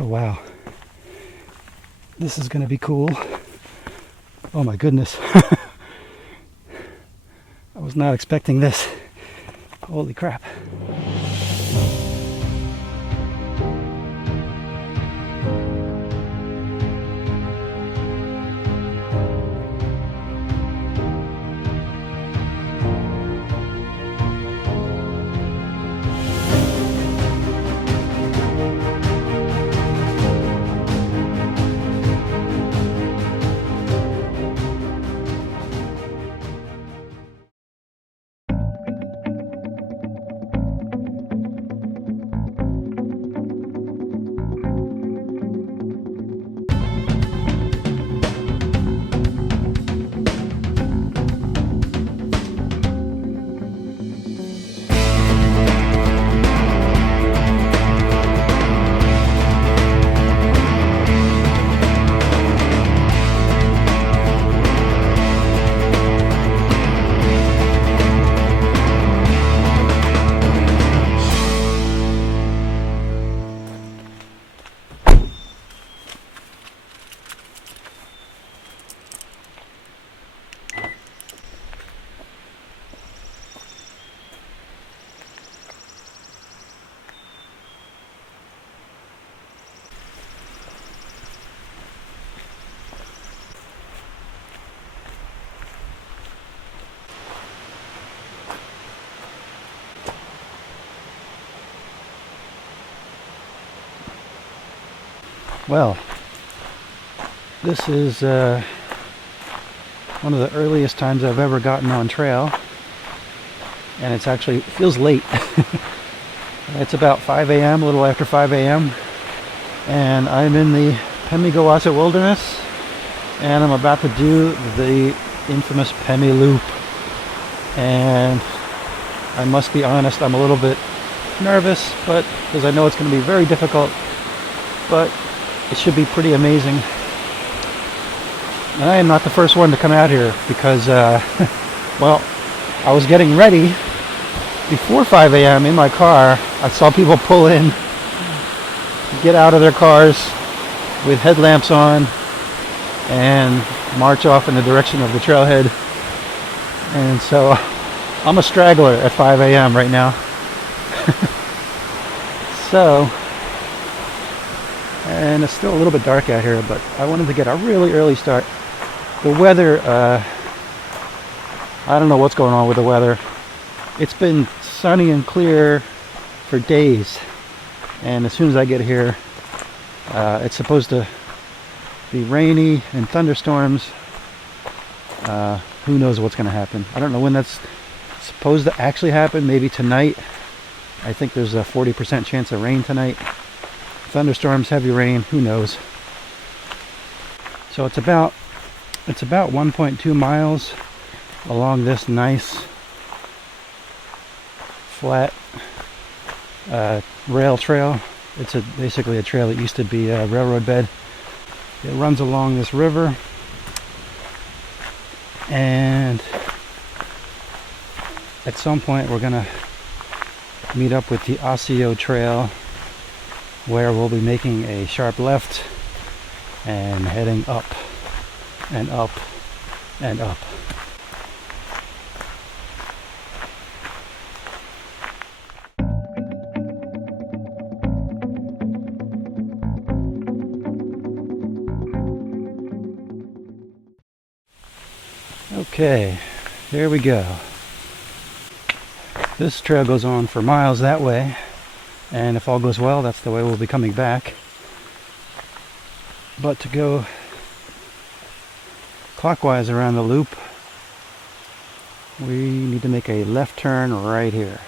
Oh wow. This is going to be cool. Oh my goodness. I was not expecting this. Holy crap. Well, this is one of the earliest times I've ever gotten on trail, and it feels late. It's about 5 a.m., a little after 5 a.m., and I'm in the Pemigewasset Wilderness, and I'm about to do the infamous Pemi Loop. And I must be honest, I'm a little bit nervous, but because I know it's going to be very difficult, but it should be pretty amazing. And I am not the first one to come out here because, well, I was getting ready before 5 a.m. in my car. I saw people pull in, get out of their cars with headlamps on, and march off in the direction of the trailhead. And so I'm a straggler at 5 a.m. right now. So, and it's still a little bit dark out here, but I wanted to get a really early start. The weather, I don't know what's going on with the weather. It's been sunny and clear for days, and as soon as I get here, it's supposed to be rainy and thunderstorms. Who knows what's going to happen. I don't know when that's supposed to actually happen. Maybe tonight. I think there's a 40% chance of rain tonight. Thunderstorms, heavy rain, who knows. So it's about 1.2 miles along this nice flat rail trail. It's basically a trail that used to be a railroad bed. It runs along this river, and at some point we're gonna meet up with the Osseo Trail, where we'll be making a sharp left and heading up and up and up. Okay, here we go. This trail goes on for miles that way, and if all goes well, that's the way we'll be coming back. But to go clockwise around the loop, we need to make a left turn right here.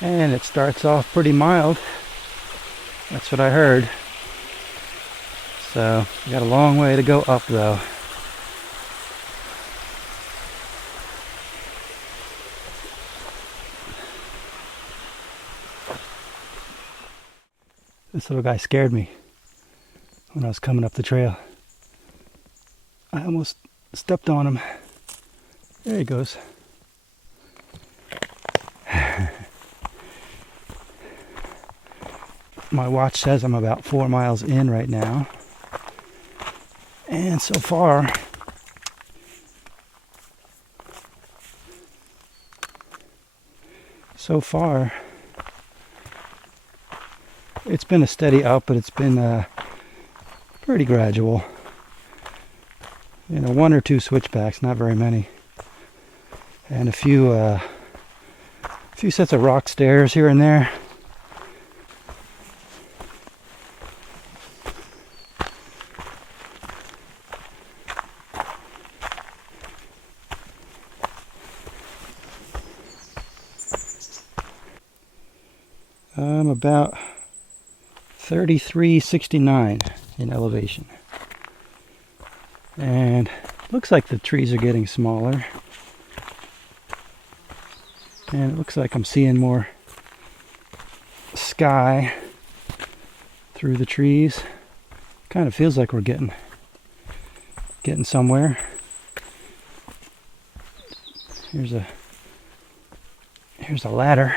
And it starts off pretty mild. That's what I heard. So we got a long way to go up though. This little guy scared me when I was coming up the trail. I almost stepped on him. There he goes. My watch says I'm about 4 miles in right now. And so far, it's been a steady up, but it's been pretty gradual. You know, 1 or 2 switchbacks, not very many. And a few sets of rock stairs here and there. I'm about 3369 in elevation. And looks like the trees are getting smaller. And it looks like I'm seeing more sky through the trees. Kind of feels like we're getting somewhere. Here's a ladder.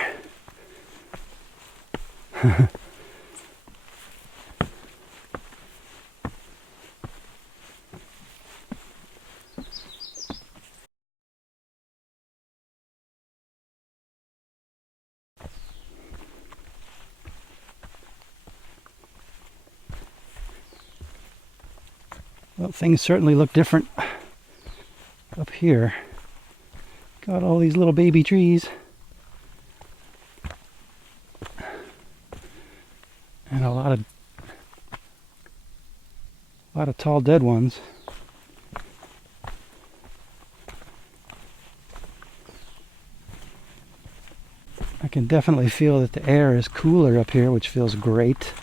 Well, things certainly look different up here. Got all these little baby trees. And a lot of tall dead ones. I can definitely feel that the air is cooler up here, which feels great.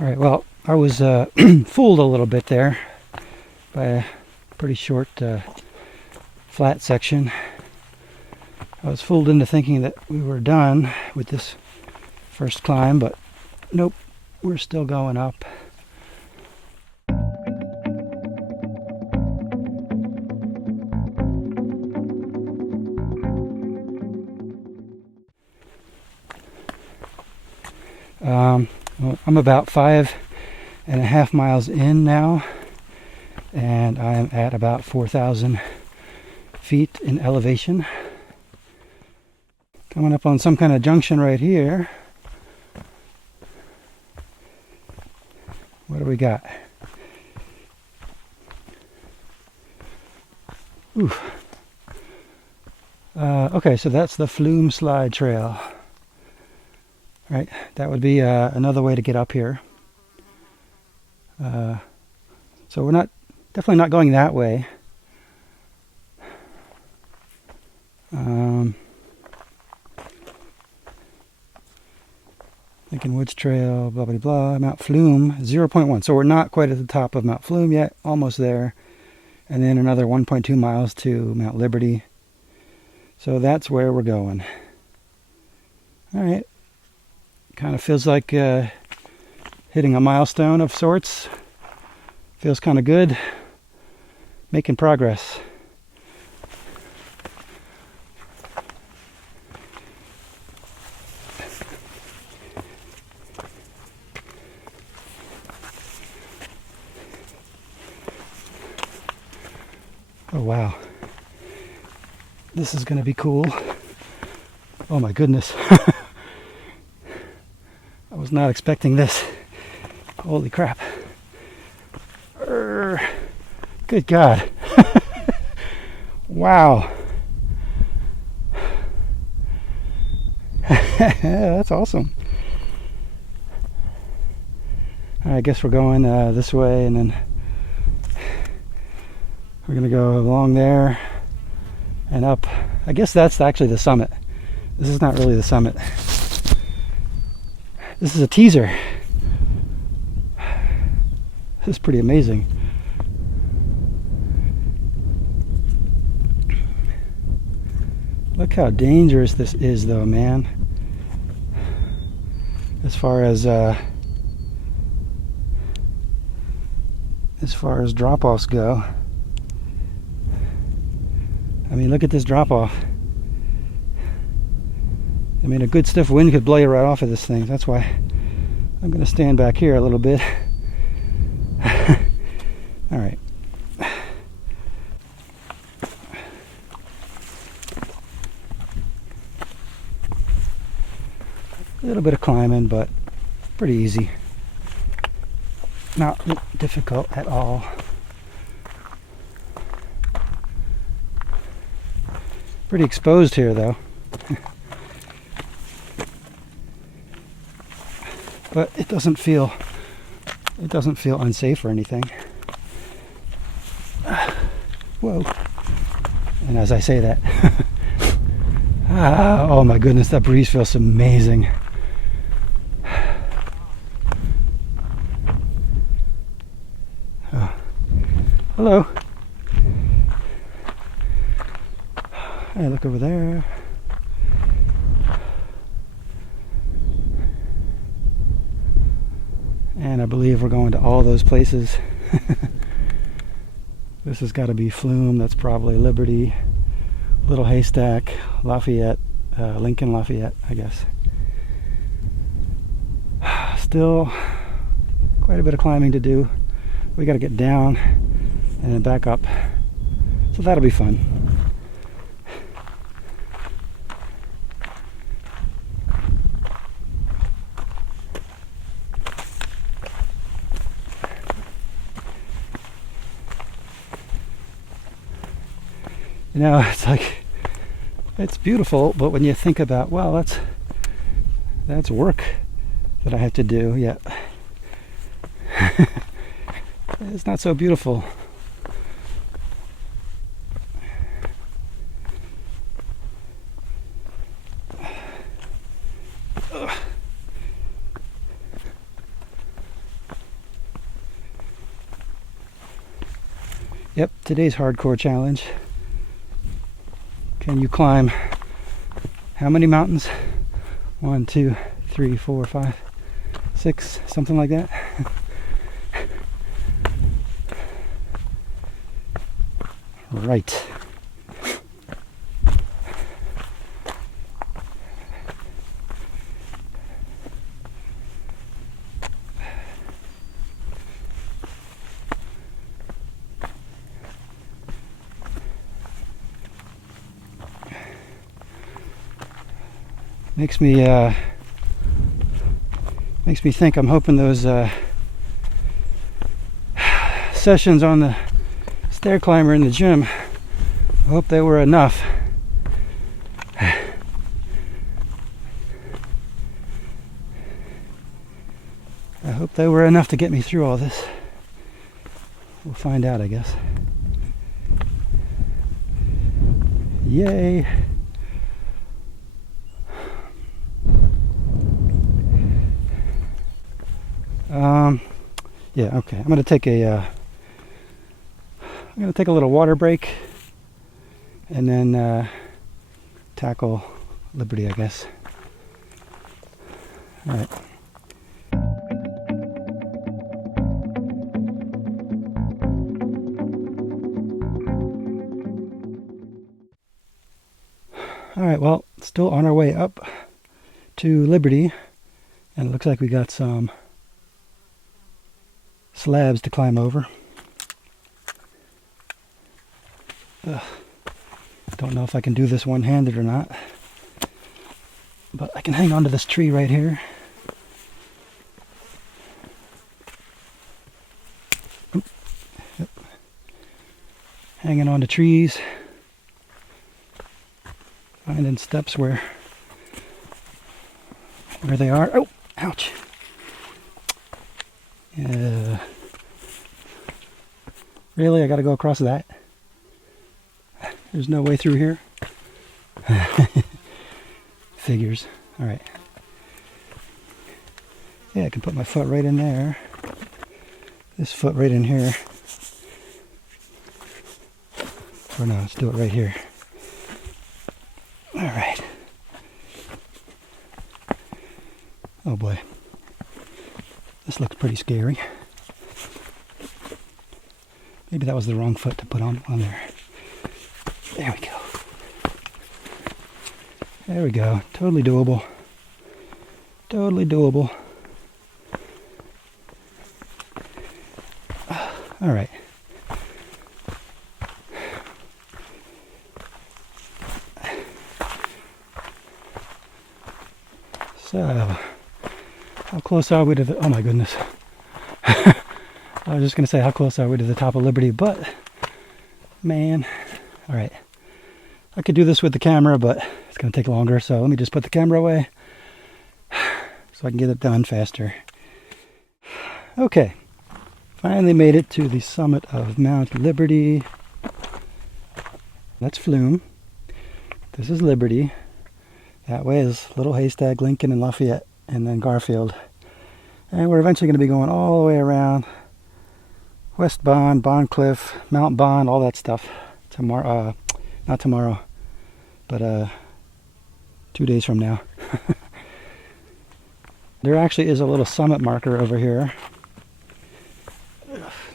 Alright, well, I was fooled a little bit there by a pretty short flat section. I was fooled into thinking that we were done with this first climb, but nope, we're still going up. Well, I'm about 5.5 miles in now, and I'm at about 4,000 feet in elevation. Coming up on some kind of junction right here. What do we got? Ooh. Okay, so that's the Flume slide trail. Right, that would be another way to get up here. So we're definitely not going that way. Lincoln Woods Trail, blah blah blah. Mount Flume 0.1. So we're not quite at the top of Mount Flume yet, almost there. And then another 1.2 miles to Mount Liberty. So that's where we're going. All right. Kind of feels like hitting a milestone of sorts. Feels kind of good. Making progress. Oh wow. This is going to be cool. Oh my goodness. I was not expecting this. Holy crap. Good God. Wow. That's awesome. I guess we're going this way, and then we're going to go along there and up. I guess that's actually the summit. This is not really the summit. This is a teaser. This is pretty amazing. Look how dangerous this is, though, man. As far as drop-offs go. I mean, look at this drop-off. I mean, a good stiff wind could blow you right off of this thing. That's why I'm going to stand back here a little bit. All right. A little bit of climbing, but pretty easy. Not difficult at all. Pretty exposed here, though. But it doesn't feel unsafe or anything. Whoa. And as I say that, oh my goodness, that breeze feels amazing. Oh. Hello. Hey, look over there. And I believe we're going to all those places. This has got to be Flume. That's probably Liberty, Little Haystack, Lafayette, Lincoln Lafayette, I guess. Still quite a bit of climbing to do. We got to get down and then back up. So that'll be fun. You know, it's like, it's beautiful, but when you think about, well, that's work that I have to do, yeah. It's not so beautiful. Ugh. Yep, today's hardcore challenge. Can you climb how many mountains? 1, 2, 3, 4, 5, 6, something like that. Right. Makes me think. I'm hoping those sessions on the stair climber in the gym, I hope they were enough. I hope they were enough to get me through all this. We'll find out, I guess. Yay! Yeah, okay. I'm gonna take a little water break and then tackle Liberty, I guess. All right. All right. Well, still on our way up to Liberty, and it looks like we got some slabs to climb over. Don't know if I can do this one-handed or not, but I can hang on to this tree right here. Oop. Yep. Hanging on to trees, finding steps where they are. Oh, ouch. Really? I gotta go across that? There's no way through here? Figures. Alright. Yeah, I can put my foot right in there. This foot right in here. Or no, let's do it right here. Alright. Oh boy. This looks pretty scary. Maybe that was the wrong foot to put on there. There we go. There we go. Totally doable. Totally doable. All right. So, how close are we to the... Oh my goodness. I was just going to say how close are we to the top of Liberty, but man. All right. I could do this with the camera, but it's going to take longer, so let me just put the camera away so I can get it done faster. Okay. Finally made it to the summit of Mount Liberty. That's Flume. This is Liberty. That way is Little Haystack, Lincoln, and Lafayette, and then Garfield. And we're eventually going to be going all the way around West Bond, Bond Cliff, Mount Bond, all that stuff. Tomorrow, not tomorrow, but 2 days from now. There actually is a little summit marker over here.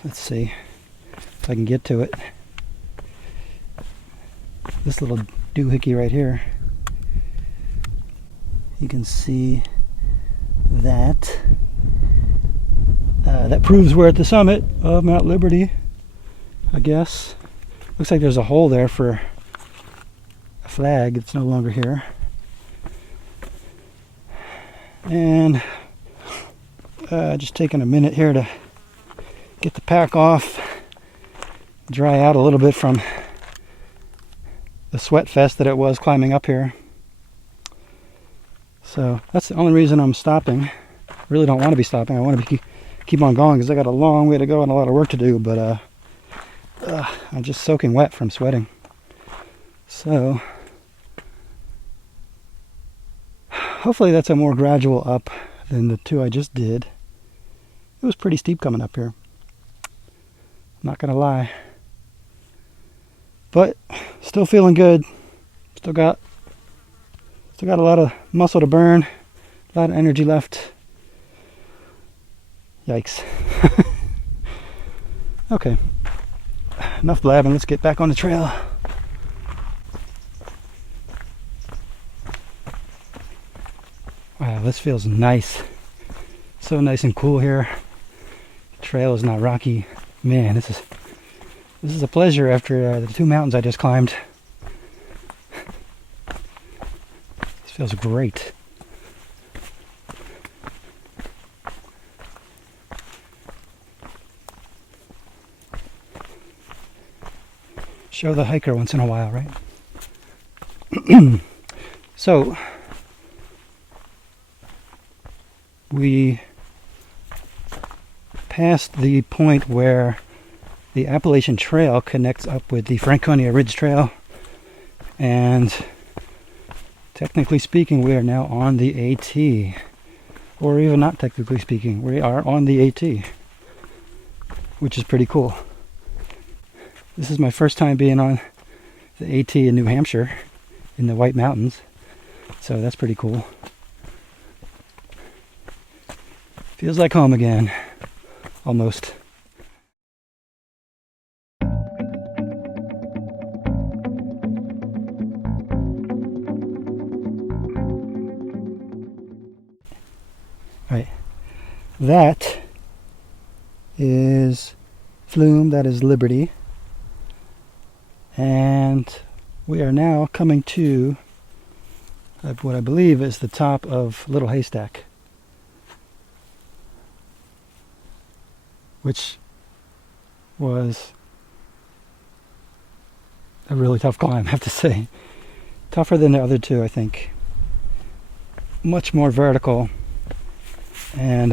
Let's see if I can get to it. This little doohickey right here. You can see that. That proves we're at the summit of Mount Liberty, I guess. Looks like there's a hole there for a flag. It's no longer here. And just taking a minute here to get the pack off, dry out a little bit from the sweat fest that it was climbing up here. So that's the only reason I'm stopping. I really don't want to be stopping. I want to keep on going because I got a long way to go and a lot of work to do, but I'm just soaking wet from sweating. So hopefully that's a more gradual up than the two I just did. It was pretty steep coming up here. I'm not gonna lie. But still feeling good. Still got a lot of muscle to burn, a lot of energy left. Yikes. Okay. Enough blabbing, let's get back on the trail. Wow, this feels nice. So nice and cool here. The trail is not rocky. Man, this is a pleasure after the two mountains I just climbed. This feels great. Show the hiker once in a while, right? So we passed the point where the Appalachian Trail connects up with the Franconia Ridge Trail, and technically speaking we are now on the AT, or even not technically speaking, we are on the AT, which is pretty cool. This is my first time being on the AT in New Hampshire in the White Mountains, so that's pretty cool. Feels like home again, almost. Right, that is Flume, that is Liberty, and we are now coming to what I believe is the top of Little Haystack, which was a really tough climb, I have to say. Tougher than the other two, I think. Much more vertical. And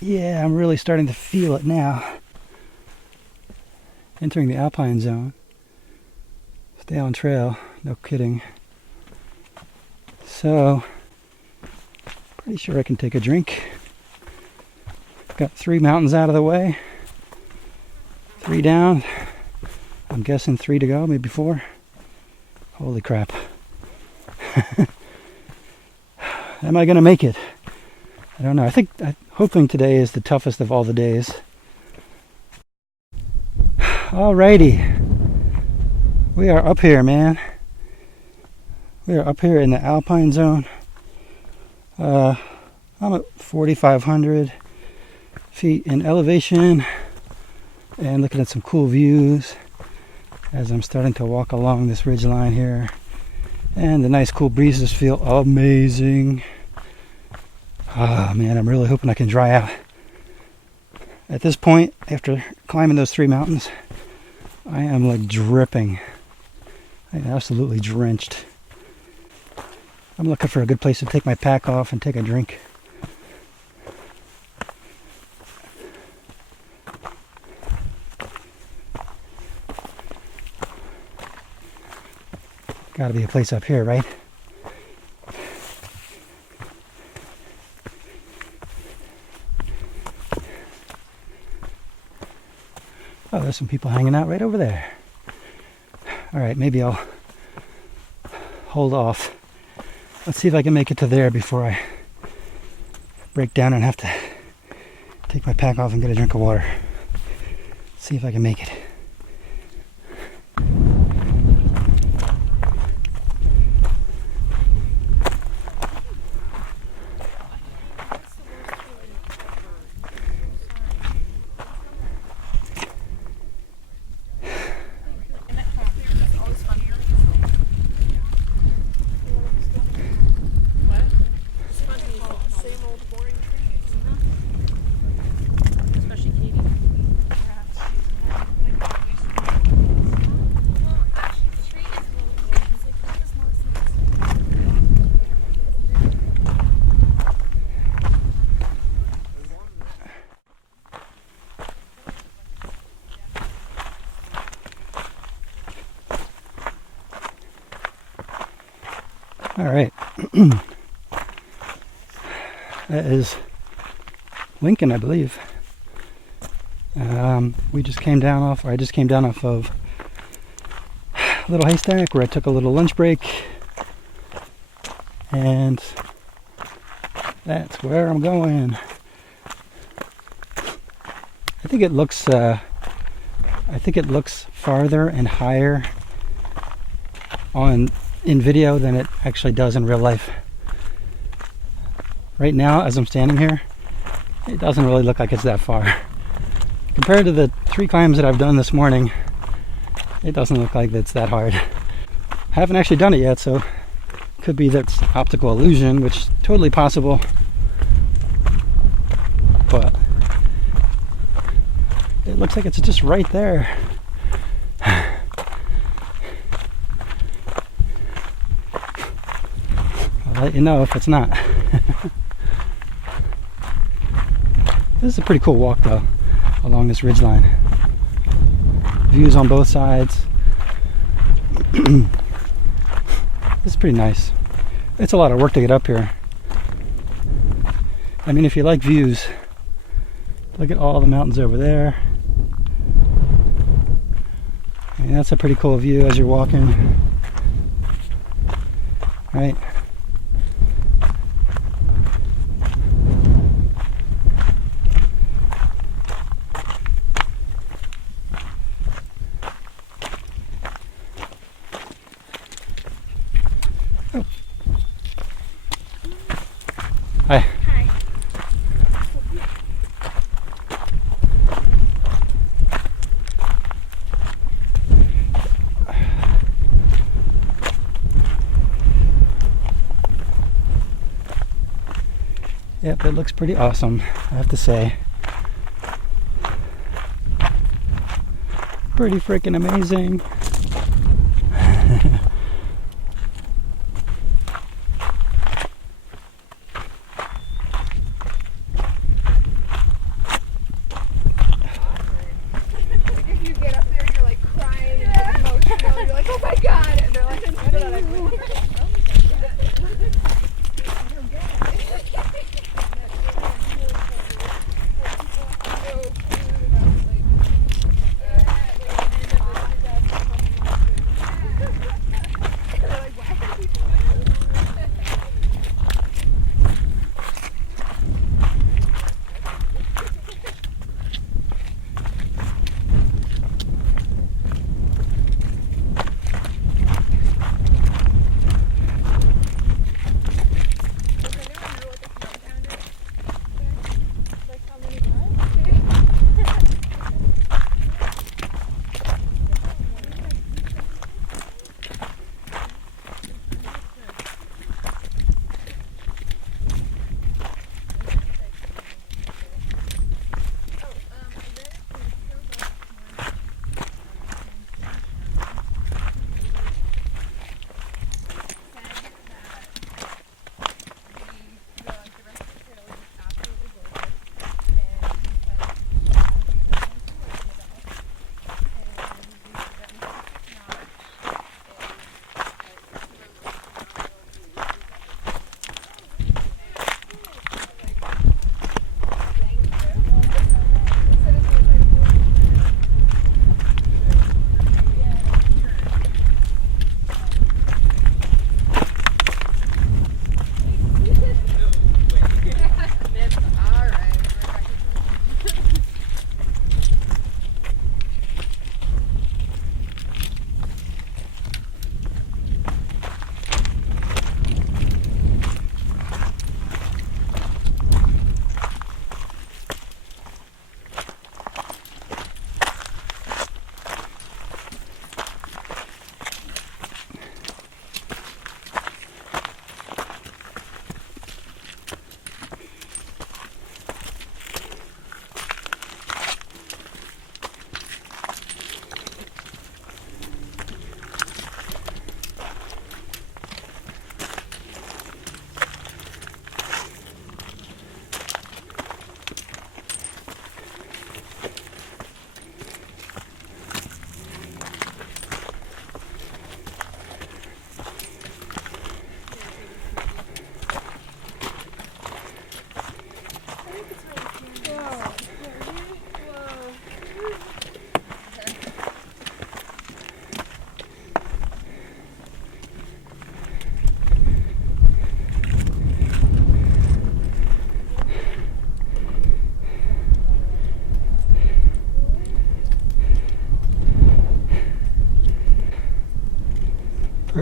yeah, I'm really starting to feel it now. Entering the alpine zone. Stay on trail, no kidding. So, pretty sure I can take a drink. Got 3 mountains out of the way. 3 down. I'm guessing 3 to go, maybe 4. Holy crap. Am I gonna make it? I don't know. I'm hoping today is the toughest of all the days. Alrighty. We are up here, man. We're up here in the Alpine zone. I'm at 4,500 feet in elevation and looking at some cool views as I'm starting to walk along this ridge line here. And the nice cool breezes feel amazing. Ah, man, I'm really hoping I can dry out. At this point, after climbing those 3 mountains, I am like dripping. I'm absolutely drenched. I'm looking for a good place to take my pack off and take a drink. Gotta be a place up here, right? Oh, there's some people hanging out right over there. All right, maybe I'll hold off. Let's see if I can make it to there before I break down and have to take my pack off and get a drink of water. See if I can make it. All right, that is Lincoln, I believe. I just came down off of a little Haystack where I took a little lunch break, and that's where I'm going. I think it looks farther and higher in video than it actually does in real life. Right now, as I'm standing here, it doesn't really look like it's that far. Compared to the 3 climbs that I've done this morning, it doesn't look like it's that hard. I haven't actually done it yet, so it could be that's optical illusion, which is totally possible. But it looks like it's just right there. I'll let you know if it's not. This is a pretty cool walk though, along this ridgeline. Views on both sides. This is pretty nice. It's a lot of work to get up here. I mean, if you like views, look at all the mountains over there. I mean, that's a pretty cool view as you're walking. Right? Hi. Hi. Yep, it looks pretty awesome, I have to say. Pretty freaking amazing.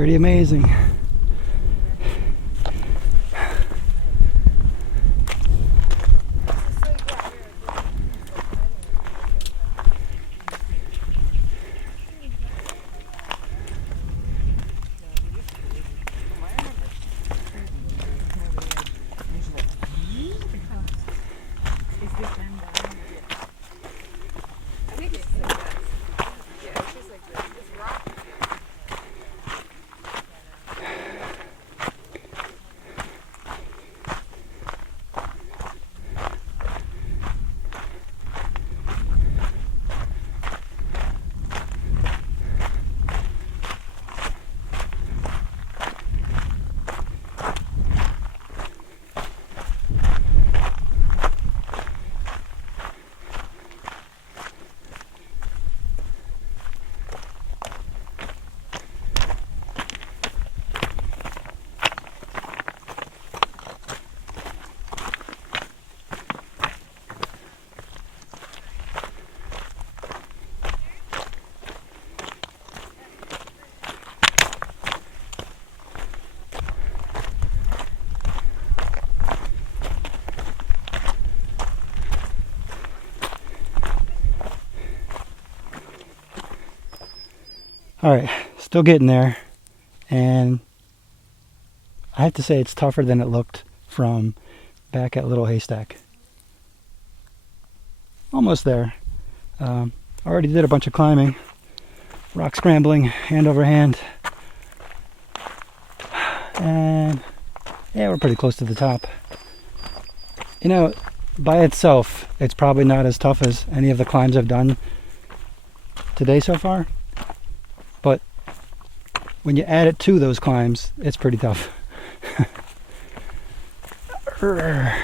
Pretty amazing. Alright, still getting there, and I have to say it's tougher than it looked from back at Little Haystack. Almost there. Already did a bunch of climbing, rock scrambling, hand over hand, and yeah, we're pretty close to the top. You know, by itself, it's probably not as tough as any of the climbs I've done today so far. But when you add it to those climbs, it's pretty tough. But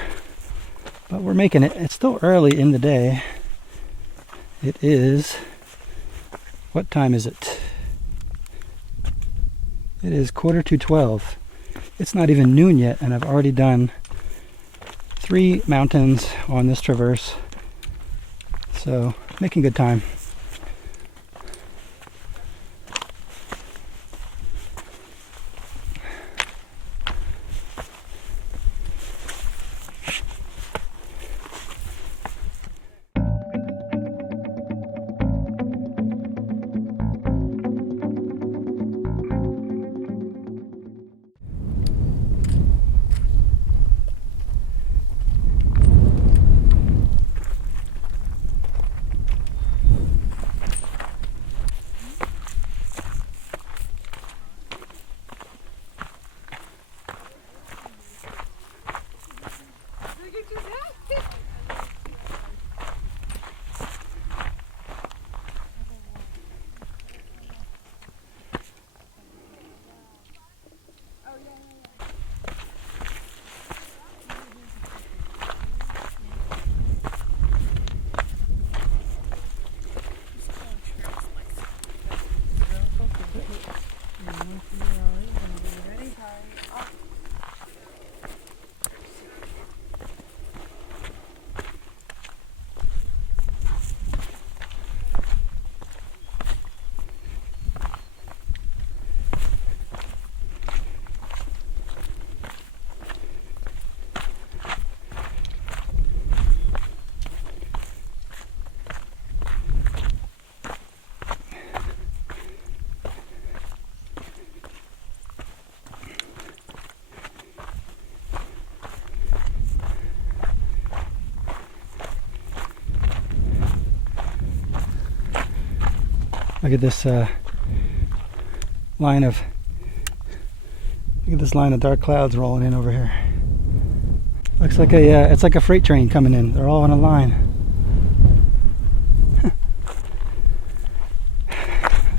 we're making it. It's still early in the day. It is... What time is it? It is 11:45. It's not even noon yet, and I've already done 3 mountains on this traverse. So, making good time. Look at this line of dark clouds rolling in over here. Looks like it's like a freight train coming in. They're all on a line.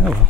Oh well.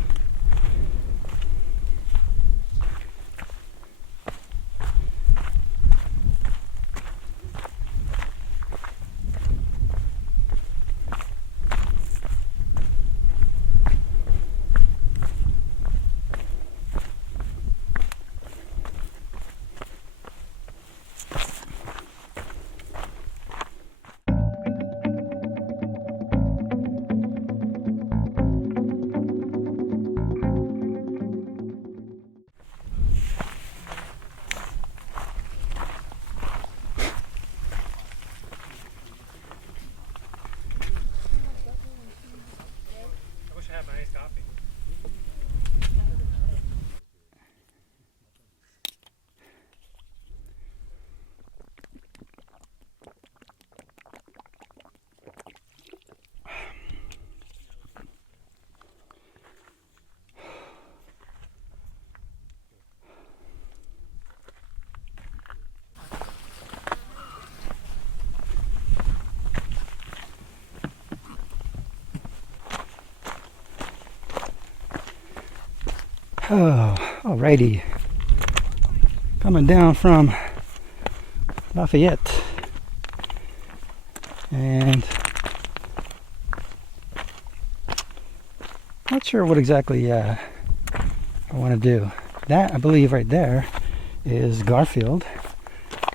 Oh, alrighty. Coming down from Lafayette. And not sure what exactly I want to do. That, I believe, right there is Garfield.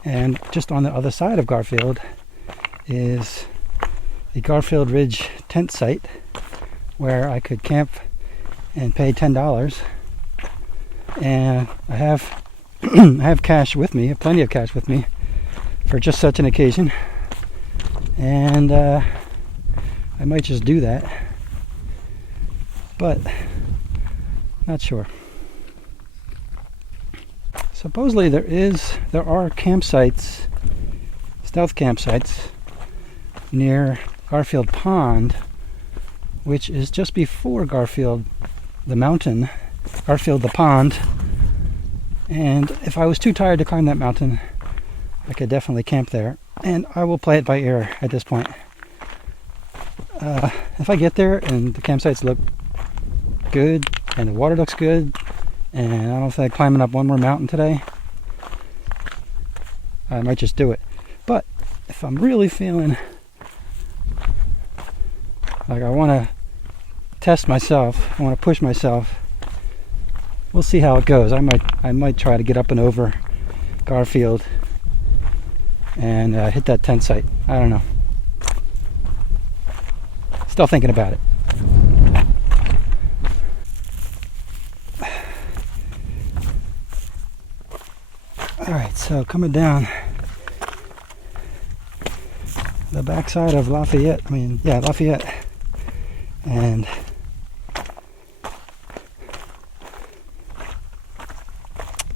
And just on the other side of Garfield is the Garfield Ridge tent site where I could camp and pay $10. And I have I have cash with me, plenty of cash with me for just such an occasion. And I might just do that, but not sure. Supposedly there are campsites, stealth campsites near Garfield Pond, which is just before Garfield the mountain, Garfield the pond. And if I was too tired to climb that mountain, I could definitely camp there. And I will play it by ear at this point. If I get there and the campsites look good and the water looks good and I don't feel like climbing up one more mountain today, I might just do it. But if I'm really feeling like I want to test myself, I want to push myself, we'll see how it goes. I might try to get up and over Garfield and hit that tent site. I don't know. Still thinking about it. Alright, so coming down the backside of Lafayette, Lafayette. And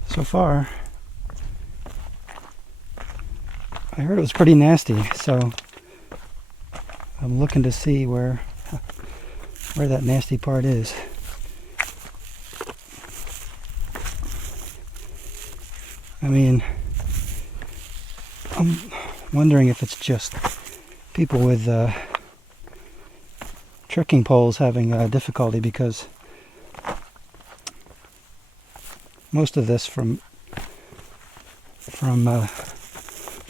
so far, I heard it was pretty nasty, so I'm looking to see where that nasty part is. I mean, I'm wondering if it's just people with trekking poles having difficulty, because most of this, from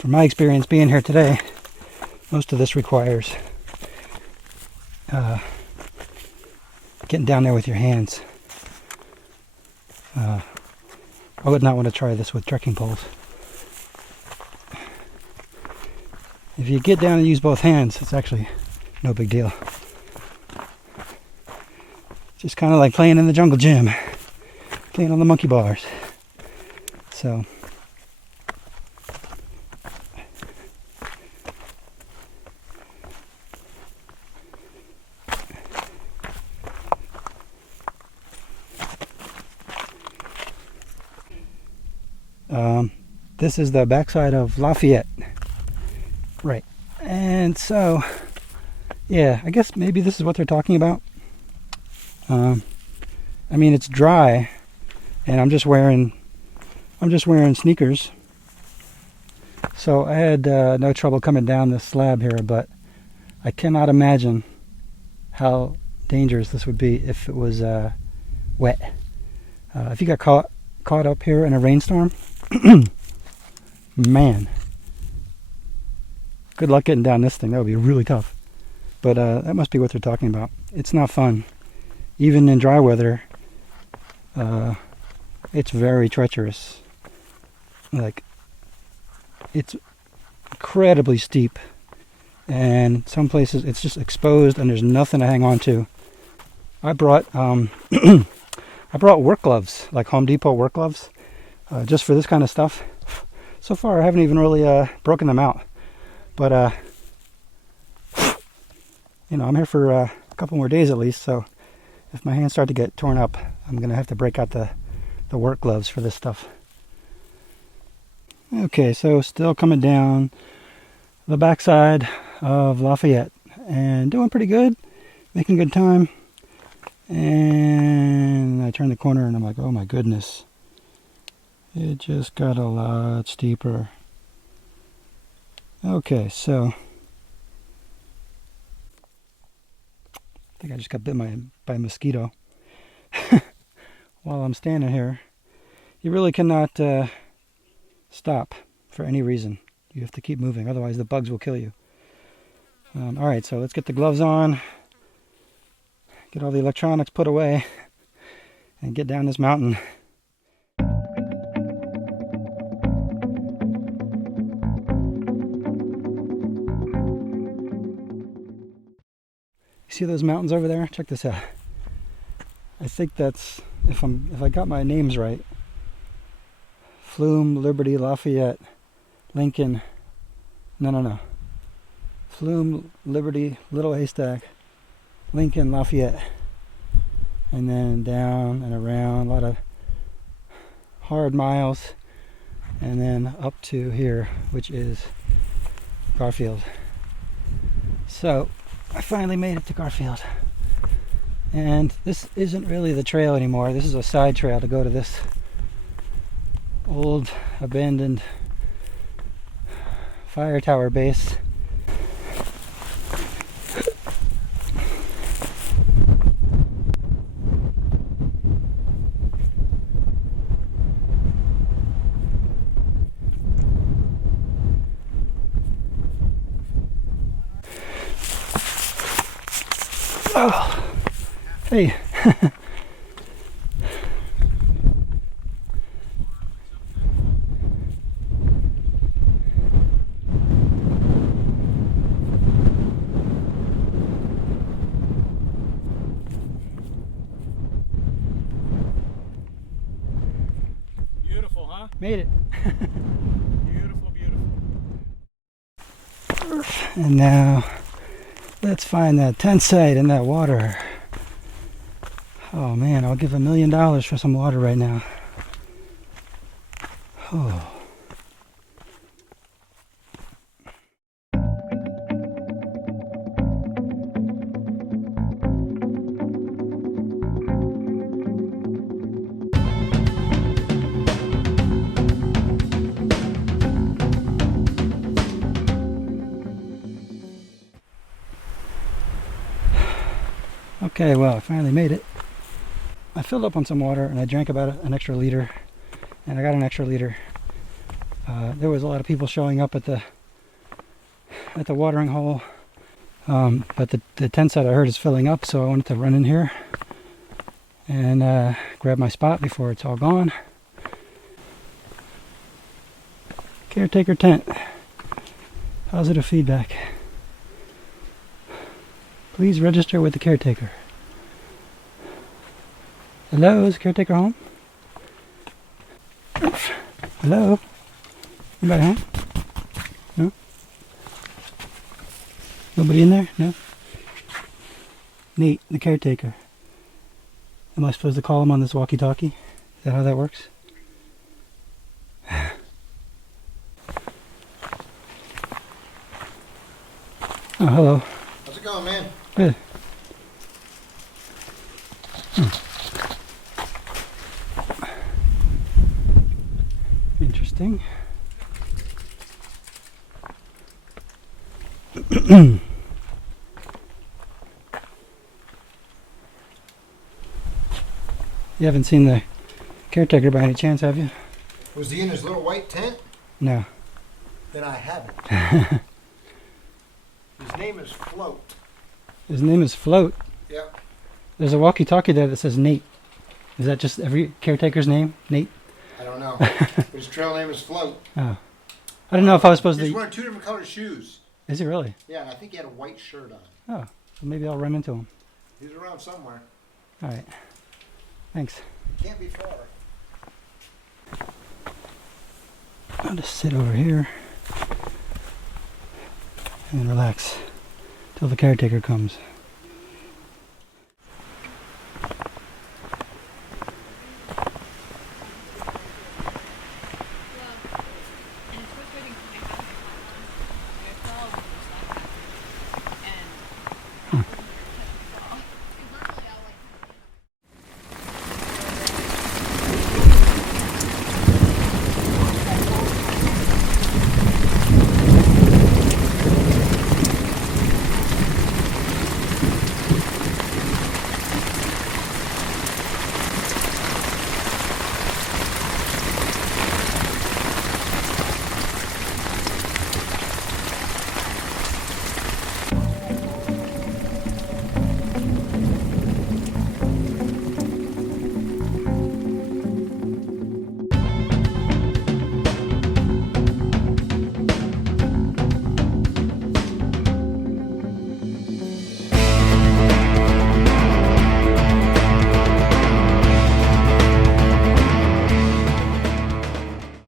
my experience being here today, most of this requires getting down there with your hands. I would not want to try this with trekking poles. If you get down and use both hands, it's actually no big deal. Just kind of like playing in the jungle gym, playing on the monkey bars. So this is the backside of Lafayette, right? And so, yeah, I guess maybe this is what they're talking about. I mean, it's dry, and I'm just wearing sneakers, so I had no trouble coming down this slab here. But I cannot imagine how dangerous this would be if it was wet. If you got caught up here in a rainstorm, man, good luck getting down this thing. That would be really tough. But that must be what they're talking about. It's not fun. Even in dry weather, it's very treacherous. Like, it's incredibly steep, and some places it's just exposed and there's nothing to hang on to. I brought I brought work gloves, like Home Depot work gloves, just for this kind of stuff. So far I haven't even really broken them out, but I'm here for a couple more days at least, so if my hands start to get torn up, I'm gonna have to break out the work gloves for this stuff. Okay, so still coming down the backside of Lafayette and doing pretty good, making good time. And I turn the corner and I'm like, oh my goodness, it just got a lot steeper. Okay, so I think I just got bit by a mosquito. while I'm standing here. You really cannot stop for any reason. You have to keep moving, otherwise the bugs will kill you. Alright, so let's get the gloves on, get all the electronics put away, and get down this mountain. You see those mountains over there? Check this out. I think that's, if I got my names right, Flume, Liberty, Lafayette, Lincoln, no. Flume, Liberty, Little Haystack, Lincoln, Lafayette. And then down and around, a lot of hard miles. And then up to here, which is Garfield. So, I finally made it to Garfield. And this isn't really the trail anymore. This is a side trail to go to this old abandoned fire tower base. Oh, hey. Beautiful, huh? Made it. Beautiful, beautiful. And now let's find that Tentsite in that water. Oh man, I'll give $1 million for some water right now. Oh. Okay, well, I finally made it. I filled up on some water and I drank about an extra liter, and I got an extra liter. There was a lot of people showing up at the watering hole, but the Tentsite I heard is filling up, so I wanted to run in here and grab my spot before it's all gone. Caretaker tent. Positive feedback. Please register with the caretaker. Hello, is the caretaker home? Hello? Anybody home? No? Nobody in there? No? Nate, the caretaker. Am I supposed to call him on this walkie-talkie? Is that how that works? Oh, hello. How's it going, man? Good. Interesting. You haven't seen the caretaker by any chance, have you? Was he in his little white tent? No. Then I haven't. His name is Float. His name is Float. Yep. There's a walkie-talkie there that says Nate. Is that just every caretaker's name? Nate? I don't know. But his trail name is Float. Oh. I don't know if I was supposed He's to... wearing 2 different colored shoes. Is he really? Yeah, and I think he had a white shirt on. Oh. Well, maybe I'll run into him. He's around somewhere. Alright. Thanks. Can't be far. I'll just sit over here and relax till the caretaker comes.